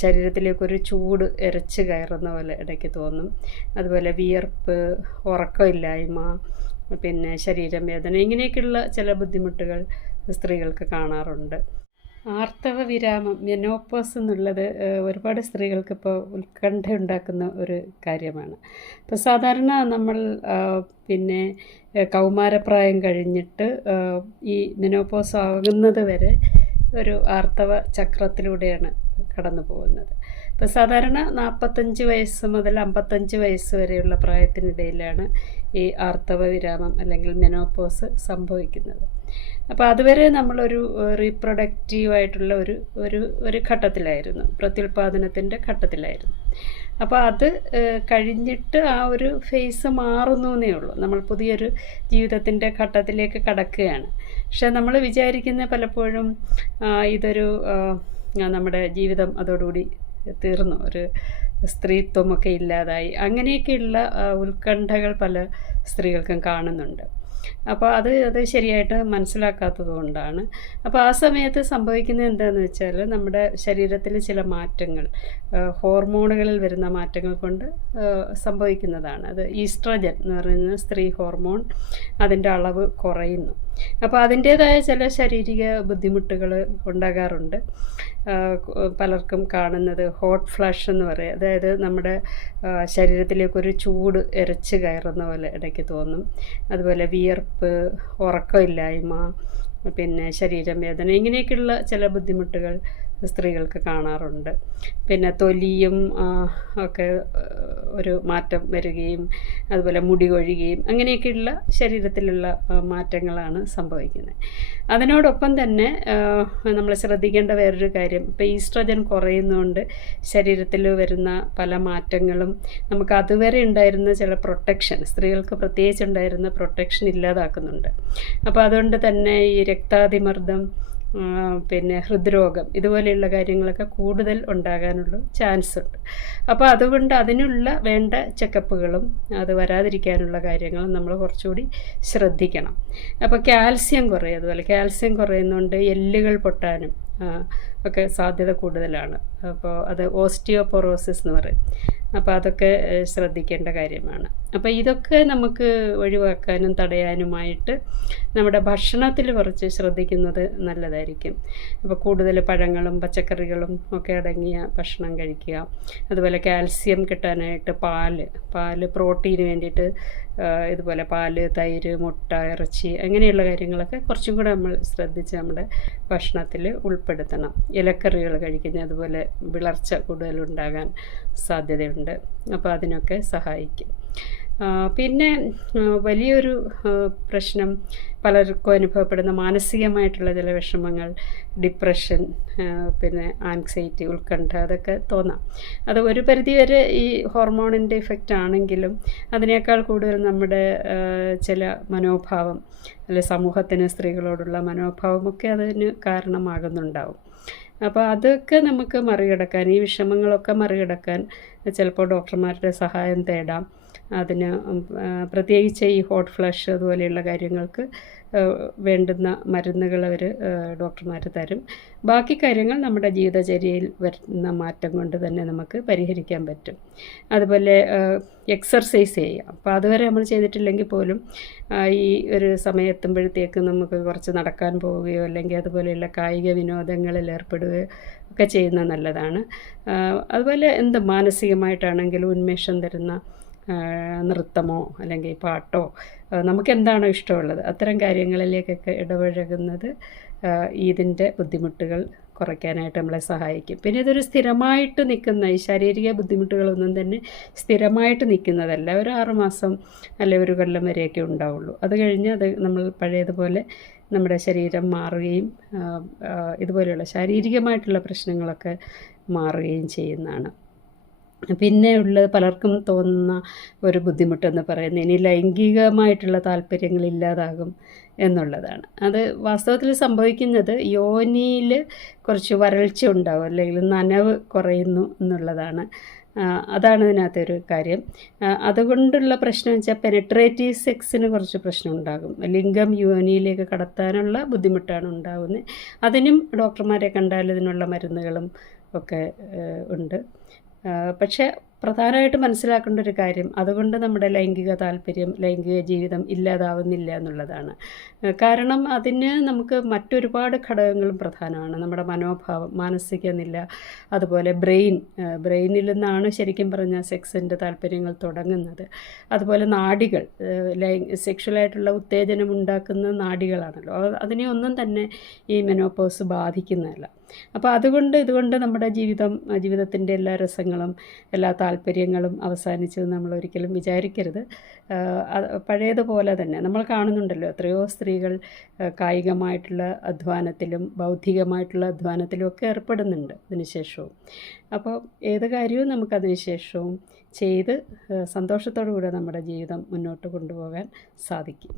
ശരീരത്തിലേക്കൊരു ചൂട് എരച്ച് കയറുന്ന പോലെ ഇടയ്ക്ക് തോന്നും. അതുപോലെ വിയർപ്പ്, ഉറക്കമില്ലായ്മ, പിന്നെ ശരീരം വേദന, ഇങ്ങനെയൊക്കെയുള്ള ചില ബുദ്ധിമുട്ടുകൾ സ്ത്രീകൾക്ക് കാണാറുണ്ട്. ആർത്തവ വിരാമം, മെനോപോസ് എന്നുള്ളത് ഒരുപാട് സ്ത്രീകൾക്കിപ്പോൾ ഉത്കണ്ഠയുണ്ടാക്കുന്ന ഒരു കാര്യമാണ്. ഇപ്പോൾ സാധാരണ നമ്മൾ പിന്നെ കൗമാരപ്രായം കഴിഞ്ഞിട്ട് ഈ മെനോപോസ് ആകുന്നത് വരെ ഒരു ആർത്തവ ചക്രത്തിലൂടെയാണ് കടന്നു പോകുന്നത്. ഇപ്പോൾ സാധാരണ 45 വയസ്സ് മുതൽ 55 വയസ്സ് വരെയുള്ള പ്രായത്തിനിടയിലാണ് ഈ ആർത്തവ വിരാമം അല്ലെങ്കിൽ മെനോപോസ് സംഭവിക്കുന്നത്. അപ്പോൾ അതുവരെ നമ്മളൊരു റീപ്രൊഡക്റ്റീവായിട്ടുള്ള ഒരു ഒരു ഒരു ഘട്ടത്തിലായിരുന്നു, പ്രത്യുൽപാദനത്തിൻ്റെ ഘട്ടത്തിലായിരുന്നു. അപ്പോൾ അത് കഴിഞ്ഞിട്ട് ആ ഒരു ഫേസ് മാറുന്നു എന്നേ ഉള്ളൂ. നമ്മൾ പുതിയൊരു ജീവിതത്തിൻ്റെ ഘട്ടത്തിലേക്ക് കടക്കുകയാണ്. പക്ഷെ നമ്മൾ വിചാരിക്കുന്ന പലപ്പോഴും ഇതൊരു നമ്മുടെ ജീവിതം അതോടുകൂടി തീർന്നു, ഒരു സ്ത്രീത്വമൊക്കെ ഇല്ലാതായി, അങ്ങനെയൊക്കെയുള്ള ഉത്കണ്ഠകൾ പല സ്ത്രീകൾക്കും കാണുന്നുണ്ട്. അപ്പോൾ അത് ശരിയായിട്ട് മനസ്സിലാക്കാത്തത് കൊണ്ടാണ്. അപ്പോൾ ആ സമയത്ത് സംഭവിക്കുന്നത് എന്താണെന്ന് വെച്ചാൽ നമ്മുടെ ശരീരത്തിൽ ചില മാറ്റങ്ങൾ, ഹോർമോണുകളിൽ വരുന്ന മാറ്റങ്ങൾ കൊണ്ട് സംഭവിക്കുന്നതാണ്. അത് ഈസ്ട്രജൻ എന്ന് പറയുന്ന സ്ത്രീ ഹോർമോൺ, അതിൻ്റെ അളവ് കുറയുന്നു. അപ്പോൾ അതിൻ്റേതായ ചില ശാരീരിക ബുദ്ധിമുട്ടുകൾ ഉണ്ടാകാറുണ്ട്. പലർക്കും കാണുന്നത് ഹോട്ട് ഫ്ലഷ് എന്ന് പറയും. അതായത് നമ്മുടെ ശരീരത്തിലേക്കൊരു ചൂട് എരച്ച് കയറുന്ന പോലെ ഇടയ്ക്ക് തോന്നും. അതുപോലെ വിയർപ്പ്, ഉറക്കമില്ലായ്മ, പിന്നെ ശരീരം വേദന, ഇങ്ങനെയൊക്കെയുള്ള ചില ബുദ്ധിമുട്ടുകൾ സ്ത്രീകൾക്ക് കാണാറുണ്ട്. പിന്നെ തൊലിയും ഒക്കെ ഒരു മാറ്റം വരികയും അതുപോലെ മുടി കൊഴിയുകയും അങ്ങനെയൊക്കെയുള്ള ശരീരത്തിലുള്ള മാറ്റങ്ങളാണ് സംഭവിക്കുന്നത്. അതിനോടൊപ്പം തന്നെ നമ്മൾ ശ്രദ്ധിക്കേണ്ട വേറൊരു കാര്യം, ഇപ്പോൾ ഈസ്ട്രജൻ കുറയുന്നതുകൊണ്ട് ശരീരത്തിൽ വരുന്ന പല മാറ്റങ്ങളും നമുക്ക് അതുവരെ ഉണ്ടായിരുന്ന ചില പ്രൊട്ടക്ഷൻ, സ്ത്രീകൾക്ക് പ്രത്യേകിച്ച് ഉണ്ടായിരുന്ന പ്രൊട്ടക്ഷൻ ഇല്ലാതാക്കുന്നുണ്ട്. അപ്പോൾ അതുകൊണ്ട് തന്നെ ഈ രക്താതിമർദ്ദം, പിന്നെ ഹൃദ്രോഗം, ഇതുപോലെയുള്ള കാര്യങ്ങളൊക്കെ കൂടുതൽ ഉണ്ടാകാനുള്ള ചാൻസ് ഉണ്ട്. അപ്പോൾ അതുകൊണ്ട് അതിനുള്ള വേണ്ട ചെക്കപ്പുകളും അത് വരാതിരിക്കാനുള്ള കാര്യങ്ങളും നമ്മൾ കുറച്ചുകൂടി ശ്രദ്ധിക്കണം. അപ്പോൾ കാൽസ്യം കുറയും. അതുപോലെ കാൽസ്യം കുറയുന്നതുകൊണ്ട് എല്ലുകൾ പൊട്ടാനും ഒക്കെ സാധ്യത കൂടുതലാണ്. അപ്പോൾ അത് ഓസ്റ്റിയോപൊറോസിസ് എന്ന് പറയും. അപ്പോൾ അതൊക്കെ ശ്രദ്ധിക്കേണ്ട കാര്യമാണ്. അപ്പോൾ ഇതൊക്കെ നമുക്ക് ഒഴിവാക്കാനും തടയാനുമായിട്ട് നമ്മുടെ ഭക്ഷണത്തിൽ കുറച്ച് ശ്രദ്ധിക്കുന്നത് നല്ലതായിരിക്കും. അപ്പോൾ കൂടുതൽ പഴങ്ങളും പച്ചക്കറികളും ഒക്കെ അടങ്ങിയ ഭക്ഷണം കഴിക്കുക. അതുപോലെ കാൽസ്യം കിട്ടാനായിട്ട് പാല് പ്രോട്ടീന് വേണ്ടിയിട്ട് ഇതുപോലെ പാല്, തൈര്, മുട്ട, ഇറച്ചി, അങ്ങനെയുള്ള കാര്യങ്ങളൊക്കെ കുറച്ചും കൂടെ നമ്മൾ ശ്രദ്ധിച്ച് നമ്മുടെ ഭക്ഷണത്തിൽ ഉൾപ്പെടുത്തണം. ഇലക്കറികൾ കഴിക്കുന്നത് അതുപോലെ വിളർച്ച കൂടുതലുണ്ടാകാൻ സാധ്യതയുണ്ട്. അപ്പോൾ അതിനൊക്കെ സഹായിക്കും. പിന്നെ വലിയൊരു പ്രശ്നം പലർക്കും അനുഭവപ്പെടുന്ന മാനസികമായിട്ടുള്ള ചില വിഷമങ്ങൾ, ഡിപ്രഷൻ, പിന്നെ ആൻസൈറ്റി, ഉത്കണ്ഠ, അതൊക്കെ തോന്നാം. അത് ഒരു പരിധിവരെ ഈ ഹോർമോണിൻ്റെ ഇഫക്റ്റ് ആണെങ്കിലും അതിനേക്കാൾ കൂടുതൽ നമ്മുടെ ചില മനോഭാവം, അല്ലെ സമൂഹത്തിന് സ്ത്രീകളോടുള്ള മനോഭാവമൊക്കെ അതിന് കാരണമാകുന്നുണ്ടാവും. അപ്പോൾ അതൊക്കെ നമുക്ക് മറികടക്കാൻ, ഈ വിഷമങ്ങളൊക്കെ മറികടക്കാൻ ചിലപ്പോൾ ഡോക്ടർമാരുടെ സഹായം തേടാം. അതിന് പ്രത്യേകിച്ച് ഈ ഹോട്ട് ഫ്ലഷ് അതുപോലെയുള്ള കാര്യങ്ങൾക്ക് വേണ്ടുന്ന മരുന്നുകൾ അവർ ഡോക്ടർമാർ തരും. ബാക്കി കാര്യങ്ങൾ നമ്മുടെ ജീവിതചര്യയിൽ വരുന്ന മാറ്റം കൊണ്ട് തന്നെ നമുക്ക് പരിഹരിക്കാൻ പറ്റും. അതുപോലെ എക്സർസൈസ് ചെയ്യാം. അപ്പോൾ അതുവരെ നമ്മൾ ചെയ്തിട്ടില്ലെങ്കിൽ പോലും ഈ ഒരു സമയമെത്തുമ്പോഴത്തേക്ക് നമുക്ക് കുറച്ച് നടക്കാൻ പോവുകയോ അല്ലെങ്കിൽ അതുപോലെയുള്ള കായിക വിനോദങ്ങളിൽ ഏർപ്പെടുകയോ ഒക്കെ ചെയ്യുന്നത് നല്ലതാണ്. അതുപോലെ എന്ത് മാനസികമായിട്ടാണെങ്കിലും ഉന്മേഷം തരുന്ന നൃത്തമോ അല്ലെങ്കിൽ പാട്ടോ, നമുക്കെന്താണോ ഇഷ്ടമുള്ളത് അത്തരം കാര്യങ്ങളിലേക്കൊക്കെ ഇടപഴകുന്നത് ഇതിൻ്റെ ബുദ്ധിമുട്ടുകൾ കുറയ്ക്കാനായിട്ട് നമ്മളെ സഹായിക്കും. പിന്നെ ഇതൊരു സ്ഥിരമായിട്ട് നിൽക്കുന്ന, ഈ ശാരീരിക ബുദ്ധിമുട്ടുകളൊന്നും തന്നെ സ്ഥിരമായിട്ട് നിൽക്കുന്നതല്ല. ഒരു 6 മാസം അല്ലെങ്കിൽ ഒരു കൊല്ലം വരെയൊക്കെ ഉണ്ടാവുള്ളൂ. അത് കഴിഞ്ഞ് അത് നമ്മൾ പഴയതുപോലെ നമ്മുടെ ശരീരം മാറുകയും ഇതുപോലെയുള്ള ശാരീരികമായിട്ടുള്ള പ്രശ്നങ്ങളൊക്കെ മാറുകയും ചെയ്യുന്നതാണ്. പിന്നെ ഉള്ളത് പലർക്കും തോന്നുന്ന ഒരു ബുദ്ധിമുട്ടെന്ന് പറയുന്നത് ഇനി ലൈംഗികമായിട്ടുള്ള താല്പര്യങ്ങളില്ലാതാകും എന്നുള്ളതാണ്. അത് വാസ്തവത്തിൽ സംഭവിക്കുന്നത് യോനിയിൽ കുറച്ച് വരൾച്ച ഉണ്ടാവും അല്ലെങ്കിൽ നനവ് കുറയുന്നു എന്നുള്ളതാണ്. അതാണ് ഇതിനകത്തൊരു കാര്യം. അതുകൊണ്ടുള്ള പ്രശ്നം വെച്ചാൽ പെനട്രേറ്റീവ് സെക്സിന് കുറച്ച് പ്രശ്നം ഉണ്ടാകും. ലിംഗം യോനിയിലേക്ക് കടത്താനുള്ള ബുദ്ധിമുട്ടാണ് ഉണ്ടാകുന്നത്. അതിനും ഡോക്ടർമാരെ കണ്ടാൽ ഇതിനുള്ള മരുന്നുകളും ഒക്കെ ഉണ്ട്. പക്ഷേ പ്രധാനമായിട്ട് മനസ്സിലാക്കേണ്ട ഒരു കാര്യം, അതുകൊണ്ട് നമ്മുടെ ലൈംഗിക താല്പര്യം, ലൈംഗിക ജീവിതം ഇല്ലാതാവുന്നില്ല എന്നുള്ളതാണ്. കാരണം അതിന് നമുക്ക് മറ്റൊരുപാട് ഘടകങ്ങളും പ്രധാനമാണ്. നമ്മുടെ മനോഭാവം, മാനസിക നില, അതുപോലെ ബ്രെയിനിൽ നിന്നാണ് ശരിക്കും പറഞ്ഞാൽ സെക്സിൻ്റെ താല്പര്യങ്ങൾ തുടങ്ങുന്നത്. അതുപോലെ നാഡികൾ, സെക്ഷുവലായിട്ടുള്ള ഉത്തേജനം ഉണ്ടാക്കുന്ന നാഡികളാണല്ലോ, അതിനെ ഒന്നും തന്നെ ഈ മെനോപോസ് ബാധിക്കുന്നതല്ല. അപ്പോൾ ഇതുകൊണ്ട് നമ്മുടെ ജീവിതത്തിൻ്റെ എല്ലാ രസങ്ങളും എല്ലാ താല്പര്യങ്ങളും അവസാനിച്ചു എന്ന് നമ്മൾ ഒരിക്കലും വിചാരിക്കരുത്. പഴയതുപോലെ തന്നെ നമ്മൾ കാണുന്നുണ്ടല്ലോ, എത്രയോ സ്ത്രീകൾ കായികമായിട്ടുള്ള അധ്വാനത്തിലും ബൗദ്ധികമായിട്ടുള്ള അധ്വാനത്തിലും ഒക്കെ ഏർപ്പെടുന്നുണ്ട് അതിനുശേഷവും. അപ്പോൾ ഏത് കാര്യവും നമുക്കതിന് ശേഷവും ചെയ്ത് സന്തോഷത്തോടു കൂടെ നമ്മുടെ ജീവിതം മുന്നോട്ട് കൊണ്ടുപോകാൻ സാധിക്കും.